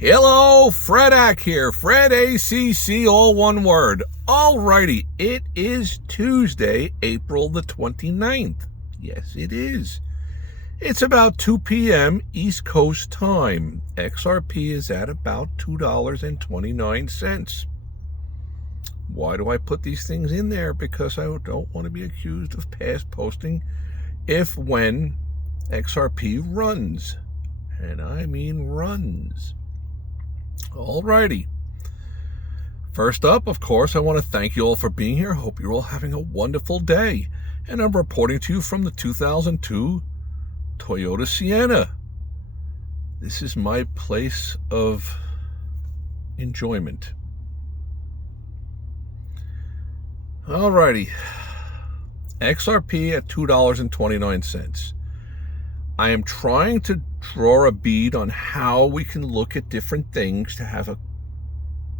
Hello, Fredak here. Fred ACC, all one word. Alrighty, it is Tuesday, April the 29th. Yes, it is. It's about 2 p.m. East Coast time. XRP is at about $2.29. Why do I put these things in there? Because I don't want to be accused of past posting when XRP runs. And I mean runs. Alrighty. First up, of course, I want to thank you all for being here. Hope you're all having a wonderful day. And I'm reporting to you from the 2002 Toyota Sienna. This is my place of enjoyment. Alrighty. XRP at $2.29. I am trying to draw a bead on how we can look at different things to have a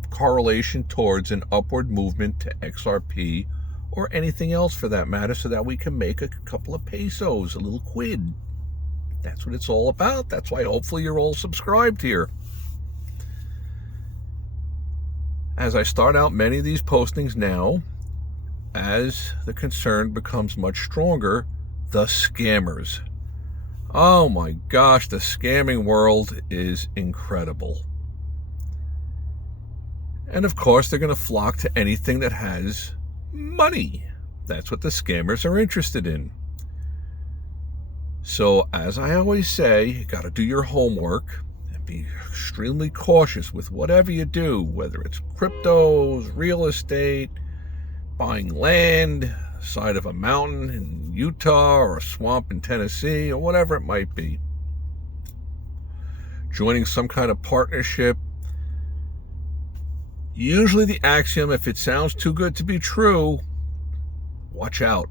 correlation towards an upward movement to XRP or anything else for that matter, so that we can make a couple of pesos, a little quid. That's what it's all about. That's why hopefully you're all subscribed here. As I start out many of these postings now, as the concern becomes much stronger, the scammers. Oh my gosh, the scamming world is incredible. And of course, they're going to flock to anything that has money. That's what the scammers are interested in. So, as I always say, you got to do your homework and be extremely cautious with whatever you do, whether it's cryptos, real estate, buying land, side of a mountain in Utah or a swamp in Tennessee or whatever it might be. Joining some kind of partnership. Usually the axiom, if it sounds too good to be true, watch out,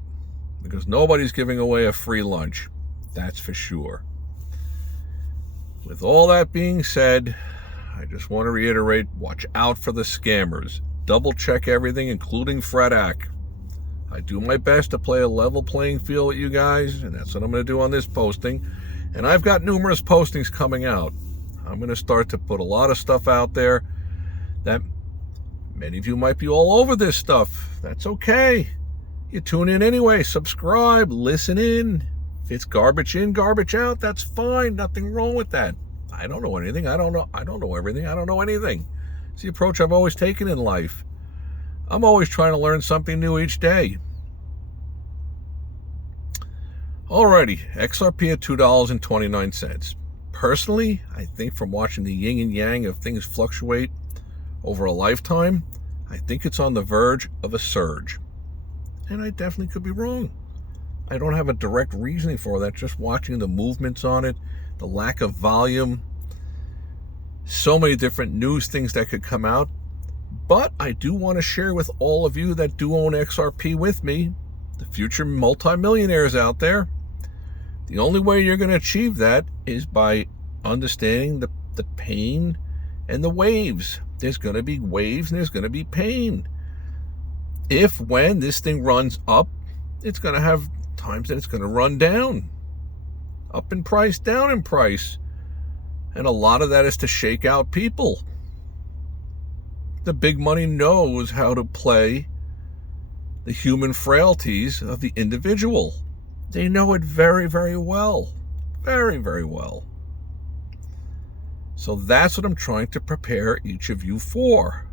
because nobody's giving away a free lunch. That's for sure. With all that being said, I just want to reiterate, watch out for the scammers. Double check everything, including Fredak. I do my best to play a level playing field with you guys, and that's what I'm going to do on this posting. And I've got numerous postings coming out. I'm going to start to put a lot of stuff out there that many of you might be all over this stuff. That's okay. You tune in anyway, subscribe, listen in. If it's garbage in, garbage out, that's fine. Nothing wrong with that. I don't know anything. I don't know everything. I don't know anything. It's the approach I've always taken in life. I'm always trying to learn something new each day. Alrighty, XRP at $2.29. Personally, I think from watching the yin and yang of things fluctuate over a lifetime, I think it's on the verge of a surge. And I definitely could be wrong. I don't have a direct reasoning for that, just watching the movements on it, the lack of volume, so many different news things that could come out. But I do want to share with all of you that do own XRP with me, the future multimillionaires out there. The only way you're going to achieve that is by understanding the pain and the waves. There's going to be waves and there's going to be pain. When this thing runs up, it's going to have times that it's going to run down. Up in price, down in price. And a lot of that is to shake out people. The big money knows how to play the human frailties of the individual. They know it very, very well. Very, very well. So that's what I'm trying to prepare each of you for.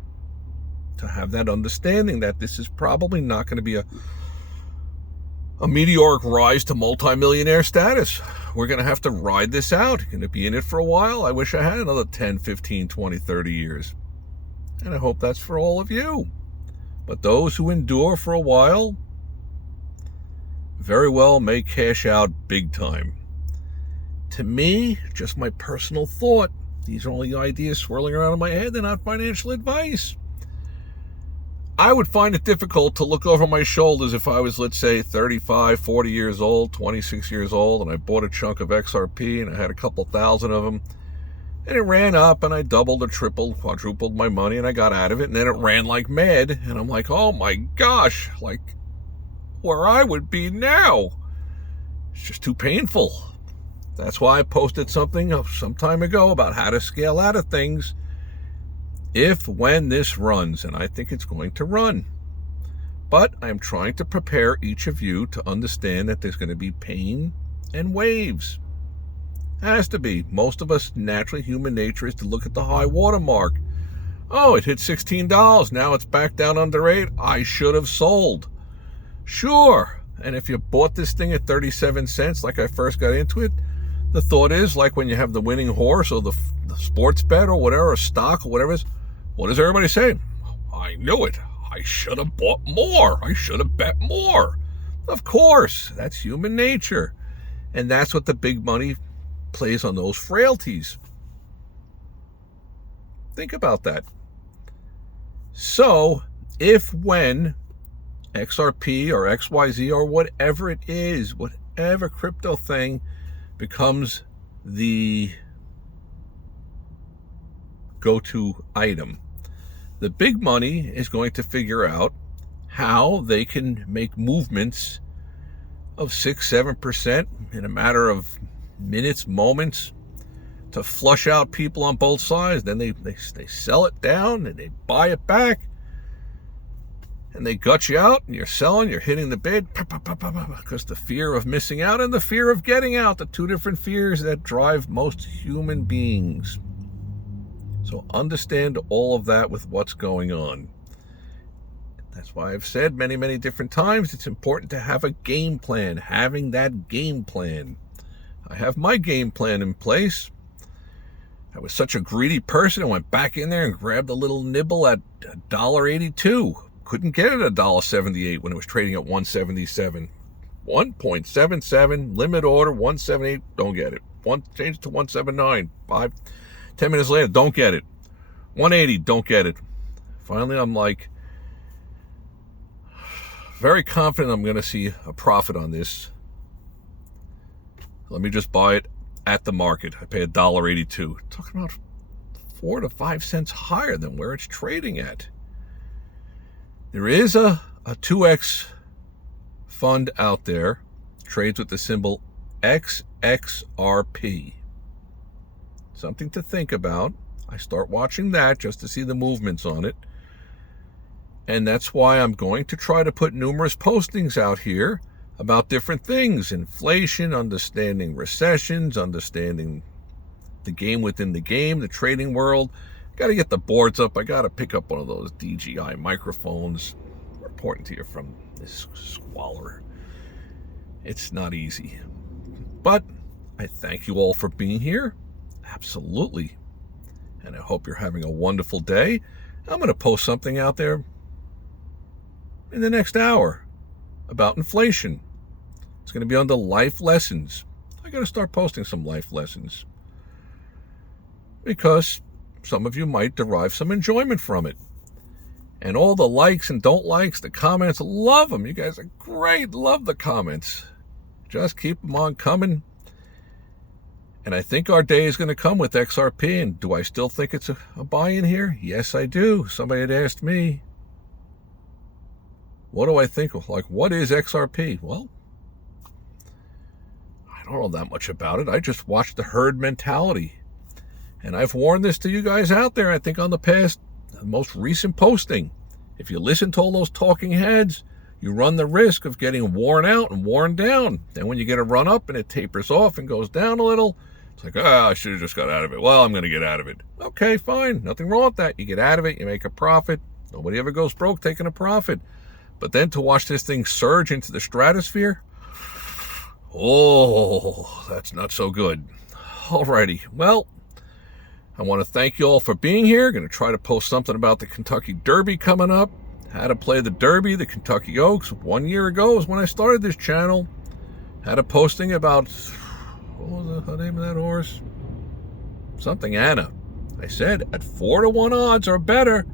To have that understanding that this is probably not going to be a meteoric rise to multimillionaire status. We're going to have to ride this out. Going to be in it for a while. I wish I had another 10, 15, 20, 30 years. And I hope that's for all of you. But those who endure for a while very well may cash out big time. To me, just my personal thought. These are only ideas swirling around in my head. They're not financial advice. I would find it difficult to look over my shoulders if I was, let's say, 35, 40 years old, 26 years old, and I bought a chunk of XRP and I had a couple thousand of them. And it ran up and I doubled or tripled, quadrupled my money and I got out of it. And then it ran like mad. And I'm like, oh my gosh, like where I would be now. It's just too painful. That's why I posted something some time ago about how to scale out of things when this runs, and I think it's going to run. But I'm trying to prepare each of you to understand that there's going to be pain and waves. Has to be. Most of us, naturally, human nature is to look at the high water mark. Oh, it hit $16. Now it's back down under 8. I should have sold. Sure. And if you bought this thing at 37 cents, like I first got into it, the thought is, like when you have the winning horse or the sports bet or whatever, or stock or whatever it is, what does everybody say? I knew it. I should have bought more. I should have bet more. Of course, that's human nature. And that's what the big money plays on, those frailties. Think about that. So, when XRP or XYZ or whatever it is, whatever crypto thing becomes the go-to item, the big money is going to figure out how they can make movements of 6-7% in a matter of minutes, moments, to flush out people on both sides. Then they sell it down and they buy it back, and they gut you out, and you're selling, you're hitting the bid, because the fear of missing out and the fear of getting out, the two different fears that drive most human beings. So understand all of that with what's going on. That's why I've said many, many different times, it's important to have a game plan, having that game plan. I have my game plan in place. I was such a greedy person, I went back in there and grabbed a little nibble at $1.82. Couldn't get it at $1.78 when it was trading at $1.77. 1.77, limit order, 178, don't get it. Change it to 179. 10 minutes later, don't get it. 180, don't get it. Finally, I'm like, very confident I'm going to see a profit on this. Let me just buy it at the market. I pay $1.82. Talking about 4 to 5 cents higher than where it's trading at. There is a 2X fund out there, trades with the symbol XXRP. Something to think about. I start watching that just to see the movements on it. And that's why I'm going to try to put numerous postings out here about different things. Inflation, understanding recessions, understanding the game within the game, the trading world. Got to get the boards up. I got to pick up one of those DJI microphones. Reporting to you from this squalor. It's not easy. But I thank you all for being here. Absolutely. And I hope you're having a wonderful day. I'm going to post something out there in the next hour about inflation. It's going to be under life lessons. I got to start posting some life lessons because some of you might derive some enjoyment from it. And all the likes and don't likes, the comments, love them. You guys are great. Love the comments. Just keep them on coming. And I think our day is going to come with XRP. And do I still think it's a buy-in here? Yes, I do. Somebody had asked me, what do I think of? Like, what is XRP? Well, I don't know that much about it. I just watched the herd mentality. And I've warned this to you guys out there, I think on the most recent posting. If you listen to all those talking heads, you run the risk of getting worn out and worn down. Then when you get a run up and it tapers off and goes down a little, it's like, I should have just got out of it. Well, I'm going to get out of it. Okay, fine. Nothing wrong with that. You get out of it. You make a profit. Nobody ever goes broke taking a profit. But then to watch this thing surge into the stratosphere, oh, that's not so good. Alrighty. Well, I want to thank you all for being here. Going to try to post something about the Kentucky Derby coming up. How to play the Derby, the Kentucky Oaks. 1 year ago was when I started this channel. Had a posting about, what was the name of that horse? Something Anna. I said at 4-1 odds or better,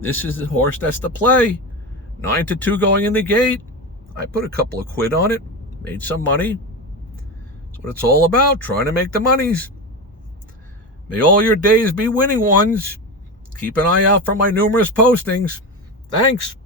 this is the horse that's the play. 9-2 going in the gate. I put a couple of quid on it. Made some money. That's what it's all about, trying to make the monies. May all your days be winning ones. Keep an eye out for my numerous postings. Thanks.